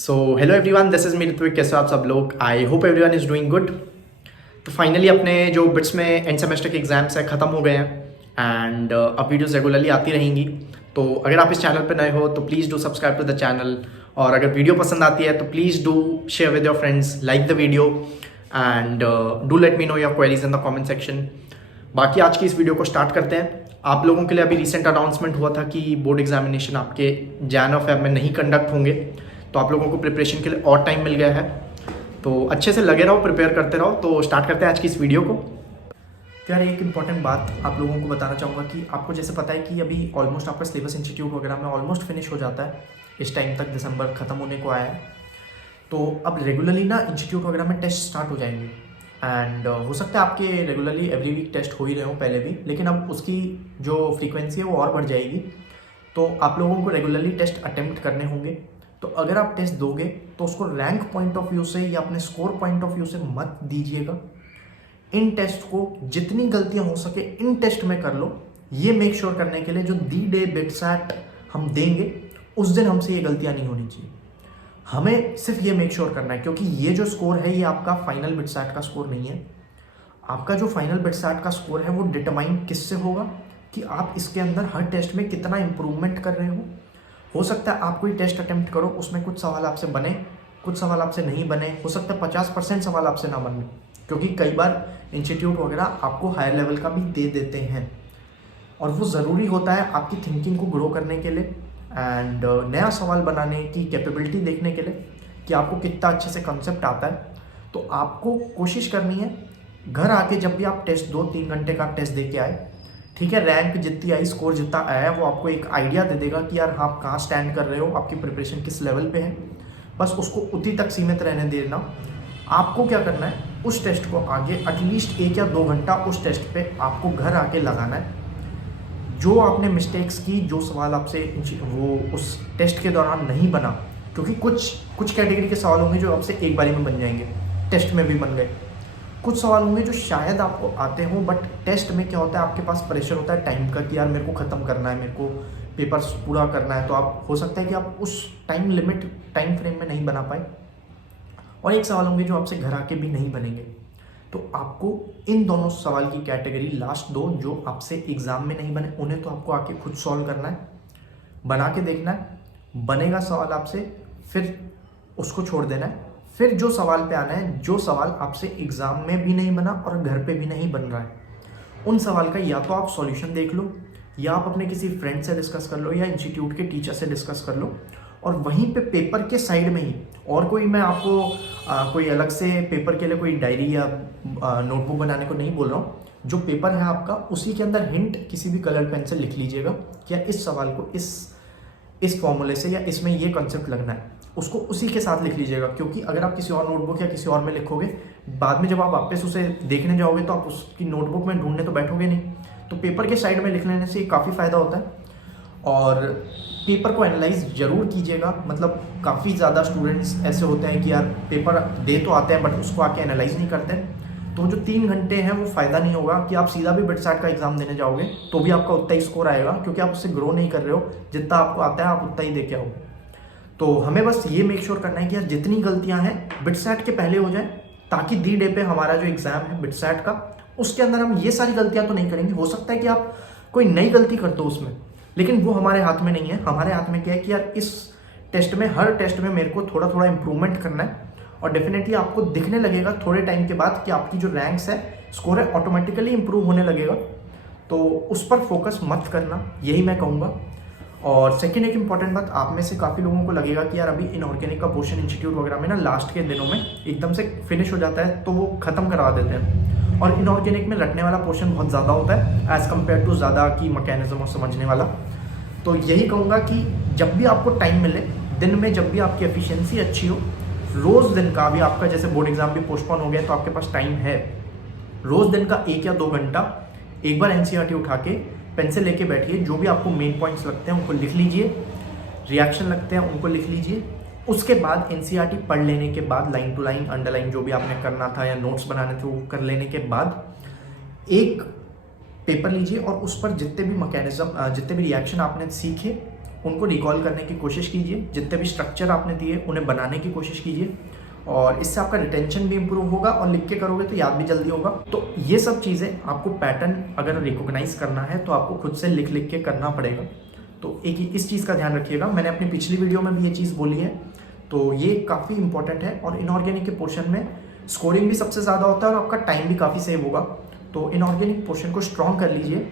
So hello everyone, this is me Ritvik. कैसे हो आप सब लोग? I hope everyone is doing good. तो फाइनली अपने जो बिट्स में एंड सेमेस्टर के एग्जाम्स है ख़त्म हो गए हैं एंड अब वीडियोस रेगुलरली आती रहेंगी। तो अगर आप इस चैनल पर नए हो तो please do subscribe to the channel, और अगर वीडियो पसंद आती है तो please do share with your friends, like the video and do let me know your queries in the comment section. बाकी आज की इस वीडियो को स्टार्ट करते हैं। आप लोगों के लिए अभी रिसेंट अनाउंसमेंट हुआ था कि बोर्ड एग्जामिनेशन आपके जैन और फेब में नहीं कंडक्ट होंगे, तो आप लोगों को प्रिपरेशन के लिए और टाइम मिल गया है। तो अच्छे से लगे रहो, प्रिपेयर करते रहो। तो स्टार्ट करते हैं आज की इस वीडियो को। तो यार एक इंपॉर्टेंट बात आप लोगों को बताना चाहूँगा कि आपको जैसे पता है कि अभी ऑलमोस्ट आपका सिलेबस इंस्टीट्यूट वगैरह में ऑलमोस्ट फिनिश हो जाता है। इस टाइम तक दिसंबर ख़त्म होने को आया है। तो अब रेगुलरली ना इंस्टीट्यूट वगैरह में टेस्ट स्टार्ट हो जाएंगे एंड हो सकता है आपके रेगुलरली एवरी वीक टेस्ट हो ही रहे हो पहले भी, लेकिन अब उसकी जो फ्रीक्वेंसी है वो और बढ़ जाएगी। तो आप लोगों को रेगुलरली टेस्ट अटेम्प्ट करने होंगे। तो अगर आप टेस्ट दोगे तो उसको रैंक पॉइंट ऑफ व्यू से या अपने स्कोर पॉइंट ऑफ व्यू से मत दीजिएगा। इन टेस्ट को जितनी गलतियां हो सके इन टेस्ट में कर लो। ये मेक श्योर करने के लिए जो दी डे बिटसैट हम देंगे उस दिन हमसे ये गलतियां नहीं होनी चाहिए। हमें सिर्फ ये मेक श्योर करना है, क्योंकि ये जो स्कोर है ये आपका फाइनल बिटसैट का स्कोर नहीं है। आपका जो फाइनल बिटसैट का स्कोर है वो डिटरमाइन किससे होगा कि आप इसके अंदर हर टेस्ट में कितना इंप्रूवमेंट कर रहे हो सकता है आप कोई टेस्ट अटेम्प्ट करो, उसमें कुछ सवाल आपसे बने, कुछ सवाल आपसे नहीं बने, हो सकता है 50% सवाल आपसे ना बने, क्योंकि कई बार इंस्टीट्यूट वगैरह आपको हायर लेवल का भी दे देते हैं और वो ज़रूरी होता है आपकी थिंकिंग को ग्रो करने के लिए एंड नया सवाल बनाने की कैपेबिलिटी देखने के लिए कि आपको कितना अच्छे से कंसेप्ट आता है। तो आपको कोशिश करनी है घर आके जब भी आप टेस्ट 2-3 घंटे का टेस्ट दे के आए, ठीक है, रैंक जितनी आई, स्कोर जितना आया है वो आपको एक आइडिया दे देगा कि यार आप कहाँ स्टैंड कर रहे हो, आपकी प्रिपरेशन किस लेवल पे है। बस उसको उतनी तक सीमित रहने देना। आपको क्या करना है, उस टेस्ट को आगे एटलीस्ट 1 या 2 घंटा उस टेस्ट पे आपको घर आके लगाना है। जो आपने मिस्टेक्स की, जो सवाल आपसे वो उस टेस्ट के दौरान नहीं बना, क्योंकि कुछ कैटेगरी के सवाल होंगे जो आपसे एक बारी में बन जाएंगे, टेस्ट में भी बन गए। कुछ सवाल होंगे जो शायद आपको आते हों, बट टेस्ट में क्या होता है आपके पास प्रेशर होता है टाइम का कि यार मेरे को ख़त्म करना है, मेरे को पेपर्स पूरा करना है। तो आप हो सकता है कि आप उस टाइम फ्रेम में नहीं बना पाए, और एक सवाल होंगे जो आपसे घर आके भी नहीं बनेंगे। तो आपको इन दोनों सवाल की कैटेगरी, लास्ट दो जो आपसे एग्जाम में नहीं बने, उन्हें तो आपको आके खुद सॉल्व करना है, बना के देखना है। बनेगा सवाल आपसे, फिर उसको छोड़ देना है। फिर जो सवाल पे आना है, जो सवाल आपसे एग्जाम में भी नहीं बना और घर पे भी नहीं बन रहा है, उन सवाल का या तो आप सॉल्यूशन देख लो, या आप अपने किसी फ्रेंड से डिस्कस कर लो, या इंस्टीट्यूट के टीचर से डिस्कस कर लो। और वहीं पे पेपर के साइड में ही, और कोई मैं आपको कोई अलग से पेपर के लिए कोई डायरी या नोटबुक बनाने को नहीं बोल रहा हूँ। जो पेपर है आपका, उसी के अंदर हिंट किसी भी कलर पेन से लिख लीजिएगा कि यार इस सवाल को इस फॉर्मूले से या इसमें ये कॉन्सेप्ट लगना है, उसको उसी के साथ लिख लीजिएगा। क्योंकि अगर आप किसी और नोटबुक या किसी और में लिखोगे, बाद में जब आप वापस उसे देखने जाओगे तो आप उसकी नोटबुक में ढूंढने तो बैठोगे नहीं। तो पेपर के साइड में लिख लेने से काफ़ी फ़ायदा होता है। और पेपर को एनालाइज ज़रूर कीजिएगा। मतलब काफ़ी ज़्यादा स्टूडेंट्स ऐसे होते हैं कि यार पेपर दे तो आते हैं बट उसको आके एनालाइज नहीं करते हैं। तो जो 3 घंटे हैं वो फ़ायदा नहीं होगा कि आप सीधा भी बिटसैट का एग्ज़ाम देने जाओगे तो भी आपका उतना ही स्कोर आएगा, क्योंकि आप उससे ग्रो नहीं कर रहे हो। जितना आपको आता है आप उतना ही दे के आओ। तो हमें बस ये मेक श्योर करना है कि यार जितनी गलतियां हैं बिटसैट के पहले हो जाए, ताकि दी डे पे हमारा जो एग्जाम है बिटसैट का, उसके अंदर हम ये सारी गलतियां तो नहीं करेंगे। हो सकता है कि आप कोई नई गलती कर दो उसमें, लेकिन वो हमारे हाथ में नहीं है। हमारे हाथ में क्या है कि यार इस टेस्ट में, हर टेस्ट में मेरे को थोड़ा थोड़ा इंप्रूवमेंट करना है, और डेफिनेटली आपको दिखने लगेगा थोड़े टाइम के बाद कि आपकी जो रैंक्स है, स्कोर है, ऑटोमेटिकली इंप्रूव होने लगेगा। तो उस पर फोकस मत करना, यही मैं कहूँगा। और सेकेंड एक इंपॉर्टेंट बात, आप में से काफ़ी लोगों को लगेगा कि यार अभी इनऑर्गेनिक का पोर्शन इंस्टीट्यूट वगैरह में ना लास्ट के दिनों में एकदम से फिनिश हो जाता है, तो वो ख़त्म करवा देते हैं। और इनऑर्गेनिक में रटने वाला पोर्शन बहुत ज़्यादा होता है एज़ कम्पेयर टू ज़्यादा की मैकेनिज्म और समझने वाला। तो यही कहूँगा कि जब भी आपको टाइम मिले, दिन में जब भी आपकी एफिशिएंसी अच्छी हो, रोज़ दिन का, अभी आपका जैसे बोर्ड एग्जाम भी पोस्टपोन हो गया तो आपके पास टाइम है, रोज़ दिन का 1 या 2 घंटा एक बार एनसीईआरटी उठा के पेंसिल लेके बैठिए। जो भी आपको मेन पॉइंट्स लगते हैं उनको लिख लीजिए, रिएक्शन लगते हैं उनको लिख लीजिए। उसके बाद एनसीईआरटी पढ़ लेने के बाद, लाइन टू लाइन, अंडरलाइन जो भी आपने करना था या नोट्स बनाने थे वो कर लेने के बाद, एक पेपर लीजिए और उस पर जितने भी मैकेनिज्म, जितने भी रिएक्शन आपने सीखे उनको रिकॉल करने की कोशिश कीजिए, जितने भी स्ट्रक्चर आपने दिए उन्हें बनाने की कोशिश कीजिए, और इससे आपका रिटेंशन भी इंप्रूव होगा और लिख के करोगे तो याद भी जल्दी होगा। तो ये सब चीज़ें आपको पैटर्न अगर रिकॉग्नाइज करना है तो आपको खुद से लिख लिख के करना पड़ेगा। तो एक इस चीज़ का ध्यान रखिएगा, मैंने अपनी पिछली वीडियो में भी ये चीज़ बोली है, तो ये काफ़ी इंपॉर्टेंट है। और इनऑर्गेनिक के पोर्शन में स्कोरिंग भी सबसे ज़्यादा होता है और आपका टाइम भी काफ़ी सेव होगा। तो इनऑर्गेनिक पोर्शन को स्ट्रॉन्ग कर लीजिए।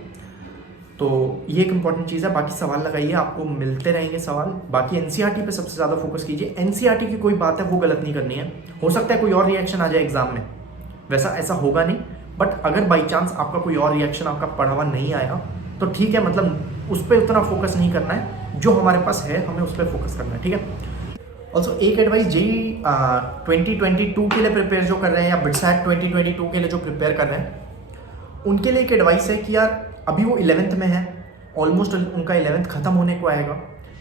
तो ये एक इंपॉर्टेंट चीज़ है। बाकी सवाल लगाइए, आपको मिलते रहेंगे सवाल। बाकी एनसीईआरटी पे सबसे ज़्यादा फोकस कीजिए। एनसीईआरटी की कोई बात है वो गलत नहीं करनी है। हो सकता है कोई और रिएक्शन आ जाए एग्जाम में, वैसा ऐसा होगा नहीं, बट अगर बाई चांस आपका कोई और रिएक्शन आपका पढ़ा हुआ नहीं आया तो ठीक है, मतलब उस पर उतना फोकस नहीं करना है, जो हमारे पास है हमें उस पर फोकस करना है, ठीक है। ऑल्सो एक एडवाइस, जेई 2022 के लिए प्रिपेयर जो कर रहे हैं या बिटसैट 2022 के लिए जो प्रिपेयर कर रहे हैं, उनके लिए एक एडवाइस है कि यार अभी वो 11th में है, ऑलमोस्ट उनका 11th ख़त्म होने को आएगा,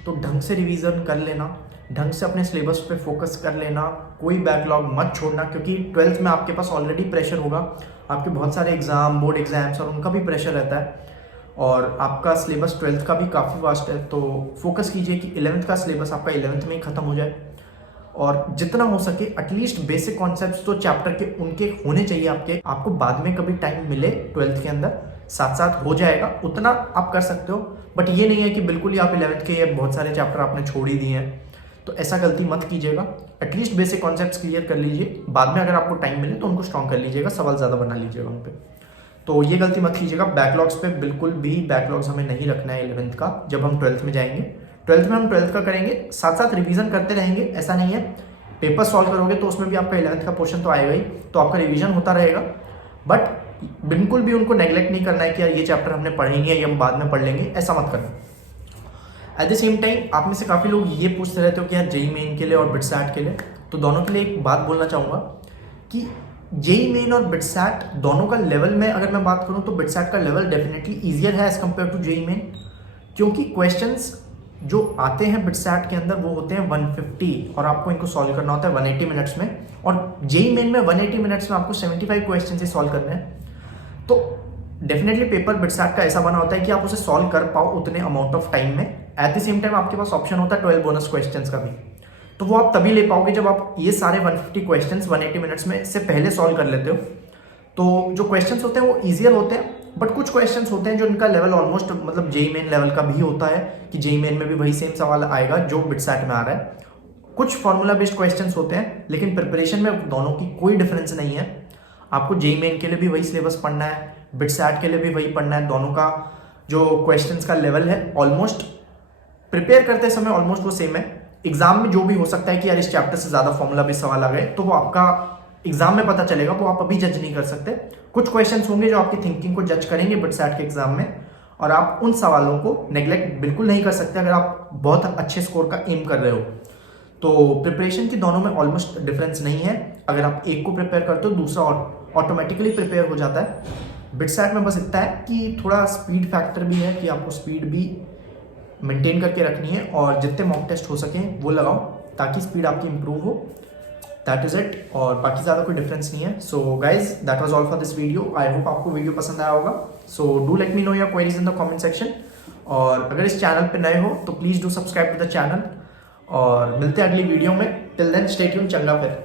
तो ढंग से रिवीजन कर लेना, ढंग से अपने सिलेबस पे फोकस कर लेना, कोई बैकलॉग मत छोड़ना, क्योंकि 12th में आपके पास ऑलरेडी प्रेशर होगा, आपके बहुत सारे एग्ज़ाम, बोर्ड एग्जाम्स और उनका भी प्रेशर रहता है, और आपका सिलेबस 12th का भी काफ़ी वास्ट है। तो फोकस कीजिए कि 11th का सिलेबस आपका 11th में ही ख़त्म हो जाए, और जितना हो सके एटलीस्ट बेसिक कॉन्सेप्ट्स तो चैप्टर के उनके होने चाहिए आपके। आपको बाद में कभी टाइम मिले 12th के अंदर साथ साथ हो जाएगा, उतना आप कर सकते हो, बट ये नहीं है कि बिल्कुल ही आप 11th के बहुत सारे चैप्टर आपने छोड़ ही दिए हैं, तो ऐसा गलती मत कीजिएगा। एटलीस्ट बेसिक कॉन्सेप्ट्स क्लियर कर लीजिए, बाद में अगर आपको टाइम मिले तो उनको स्ट्रॉन्ग कर लीजिएगा, सवाल ज़्यादा बना लीजिएगा उन पर। तो ये गलती मत कीजिएगा। बैकलॉग्स पे बिल्कुल भी बैकलॉग्स हमें नहीं रखना है 11th का, जब हम 12th में जाएंगे। 12th में हम 12th का करेंगे, साथ साथ रिवीजन करते रहेंगे, ऐसा नहीं है। पेपर सॉल्व करोगे तो उसमें भी आपका 11th का पोर्शन तो आएगा ही, तो आपका रिवीजन होता रहेगा, बट बिल्कुल भी उनको नेग्लेक्ट नहीं करना है कि यार ये चैप्टर हमने पढ़े नहीं है, ये हम बाद में पढ़ लेंगे, ऐसा मत करना। एट द सेम टाइम आप में से काफ़ी लोग ये पूछते रहते हो कि यार जेई मेन के लिए और बिटसैट के लिए, तो दोनों के लिए एक बात बोलना चाहूँगा कि जेई मेन और बिटसैट दोनों का लेवल में अगर मैं बात करूँ तो बिटसैट का लेवल डेफिनेटली ईजियर है as compare to JEE main, क्योंकि क्वेश्चंस जो आते हैं बिटसैट के अंदर वो होते हैं 150 और आपको इनको सॉल्व करना होता है 180 मिनट्स में, और जेई मेन में 180 मिनट्स में आपको 75 क्वेश्चन ही सॉल्व करने हैं। तो डेफिनेटली पेपर बिटसैट का ऐसा बना होता है कि आप उसे सॉल्व कर पाओ उतने अमाउंट ऑफ टाइम में। एट द सेम टाइम आपके पास ऑप्शन होता है 12 बोनस क्वेश्चंस का भी, तो वो आप तभी ले पाओगे जब आप ये सारे 150 क्वेश्चंस 180 मिनट्स में से पहले सॉल्व कर लेते हो। तो जो क्वेश्चंस होते हैं वो ईजियर होते हैं, बट कुछ क्वेश्चंस होते हैं जो इनका लेवल ऑलमोस्ट मतलब जेई मेन लेवल का भी होता है, कि जेई मेन में भी वही सेम सवाल आएगा जो बिटसैट में आ रहा है। कुछ फॉर्मूला बेस्ड क्वेश्चंस होते हैं, लेकिन प्रिपरेशन में दोनों की कोई डिफरेंस नहीं है। आपको जेई मेन के लिए भी वही सिलेबस पढ़ना है, बिटसैट के लिए भी वही पढ़ना है। दोनों का जो क्वेश्चंस का लेवल है ऑलमोस्ट प्रिपेयर करते समय ऑलमोस्ट वो सेम है। एग्जाम में जो भी हो सकता है कि यार इस चैप्टर से ज़्यादा फॉर्मूला बेस्ड सवाल आ गए, तो वो आपका एग्जाम में पता चलेगा, वो आप अभी जज नहीं कर सकते। कुछ क्वेश्चंस होंगे जो आपकी थिंकिंग को जज करेंगे बिटसैट के एग्जाम में, और आप उन सवालों को नेग्लेक्ट बिल्कुल नहीं कर सकते अगर आप बहुत अच्छे स्कोर का एम कर रहे हो। तो प्रिपरेशन की दोनों में ऑलमोस्ट डिफरेंस नहीं है। अगर आप एक को प्रिपेयर करते हो दूसरा ऑटोमेटिकली प्रिपेयर हो जाता है। बिटसैट में बस इतना है कि थोड़ा स्पीड फैक्टर भी है कि आपको स्पीड भी मेंटेन करके रखनी है, और जितने मॉक टेस्ट हो सकें वो लगाओ ताकि स्पीड आपकी इंप्रूव हो। दैट इज इट, और बाकी ज़्यादा कोई डिफरेंस नहीं है। So guys that was all for this video. I hope आपको वीडियो पसंद आया होगा। So do let me know your queries in the comment section, और अगर इस चैनल पे नए हो तो please do subscribe to the channel, और मिलते हैं अगली वीडियो में। टिल देन स्टे ट्यून्ड, चंगा फिर।